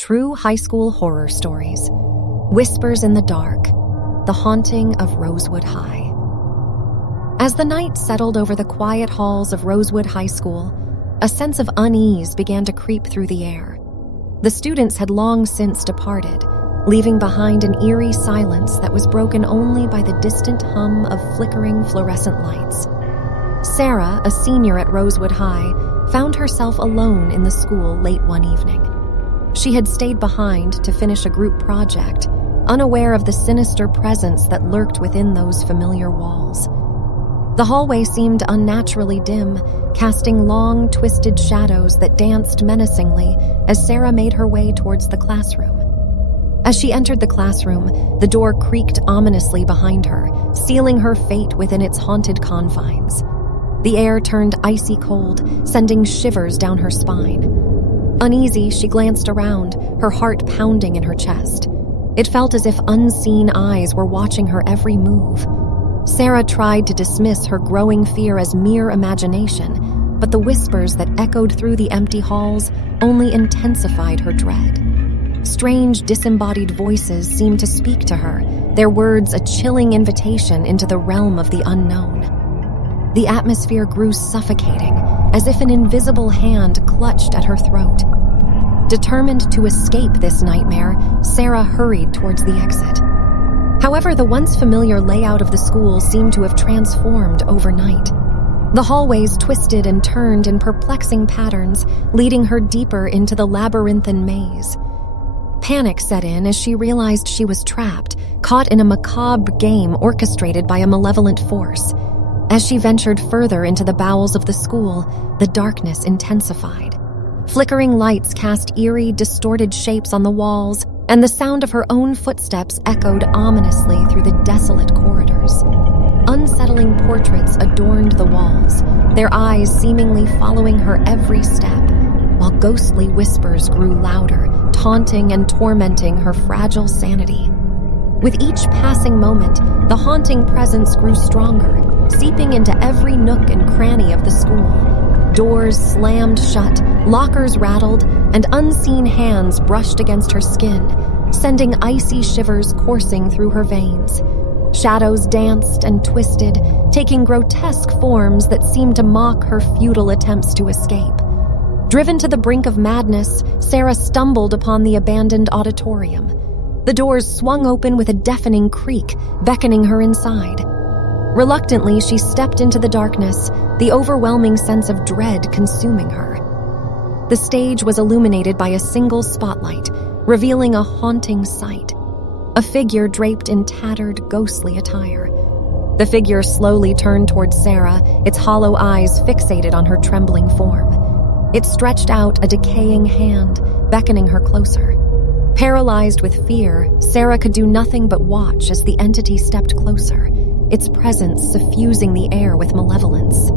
True high school horror stories. Whispers in the dark. The haunting of Rosewood High. As the night settled over the quiet halls of Rosewood High School, a sense of unease began to creep through the air. The students had long since departed, leaving behind an eerie silence that was broken only by the distant hum of flickering fluorescent lights. Sarah, a senior at Rosewood High, found herself alone in the school late one evening. She had stayed behind to finish a group project, unaware of the sinister presence that lurked within those familiar walls. The hallway seemed unnaturally dim, casting long, twisted shadows that danced menacingly as Sarah made her way towards the classroom. As she entered the classroom, the door creaked ominously behind her, sealing her fate within its haunted confines. The air turned icy cold, sending shivers down her spine. Uneasy, she glanced around, her heart pounding in her chest. It felt as if unseen eyes were watching her every move. Sarah tried to dismiss her growing fear as mere imagination, but the whispers that echoed through the empty halls only intensified her dread. Strange, disembodied voices seemed to speak to her, their words a chilling invitation into the realm of the unknown. The atmosphere grew suffocating, as if an invisible hand clutched at her throat. Determined to escape this nightmare, Sarah hurried towards the exit. However, the once familiar layout of the school seemed to have transformed overnight. The hallways twisted and turned in perplexing patterns, leading her deeper into the labyrinthine maze. Panic set in as she realized she was trapped, caught in a macabre game orchestrated by a malevolent force. As she ventured further into the bowels of the school, the darkness intensified. Flickering lights cast eerie, distorted shapes on the walls, and the sound of her own footsteps echoed ominously through the desolate corridors. Unsettling portraits adorned the walls, their eyes seemingly following her every step, while ghostly whispers grew louder, taunting and tormenting her fragile sanity. With each passing moment, the haunting presence grew stronger, seeping into every nook and cranny of the school. Doors slammed shut, lockers rattled, and unseen hands brushed against her skin, sending icy shivers coursing through her veins. Shadows danced and twisted, taking grotesque forms that seemed to mock her futile attempts to escape. Driven to the brink of madness, Sarah stumbled upon the abandoned auditorium. The doors swung open with a deafening creak, beckoning her inside. Reluctantly, she stepped into the darkness, the overwhelming sense of dread consuming her. The stage was illuminated by a single spotlight, revealing a haunting sight. A figure draped in tattered, ghostly attire. The figure slowly turned towards Sarah, its hollow eyes fixated on her trembling form. It stretched out a decaying hand, beckoning her closer. Paralyzed with fear, Sarah could do nothing but watch as the entity stepped closer, its presence suffusing the air with malevolence.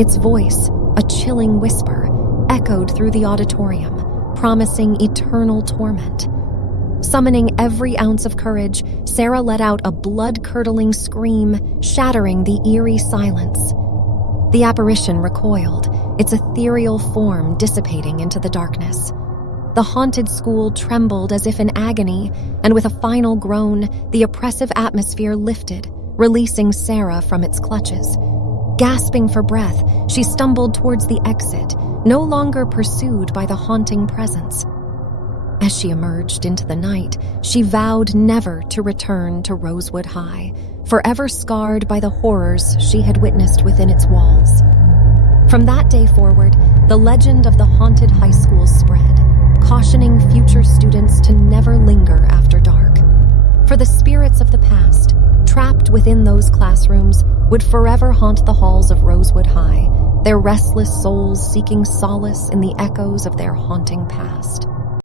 Its voice, a chilling whisper, echoed through the auditorium, promising eternal torment. Summoning every ounce of courage, Sarah let out a blood-curdling scream, shattering the eerie silence. The apparition recoiled, its ethereal form dissipating into the darkness. The haunted school trembled as if in agony, and with a final groan, the oppressive atmosphere lifted, releasing Sarah from its clutches. Gasping for breath, she stumbled towards the exit, no longer pursued by the haunting presence. As she emerged into the night, she vowed never to return to Rosewood High, forever scarred by the horrors she had witnessed within its walls. From that day forward, the legend of the haunted high school spread, cautioning future students to never linger after dark. For the spirits of the past, trapped within those classrooms, would forever haunt the halls of Rosewood High, their restless souls seeking solace in the echoes of their haunting past.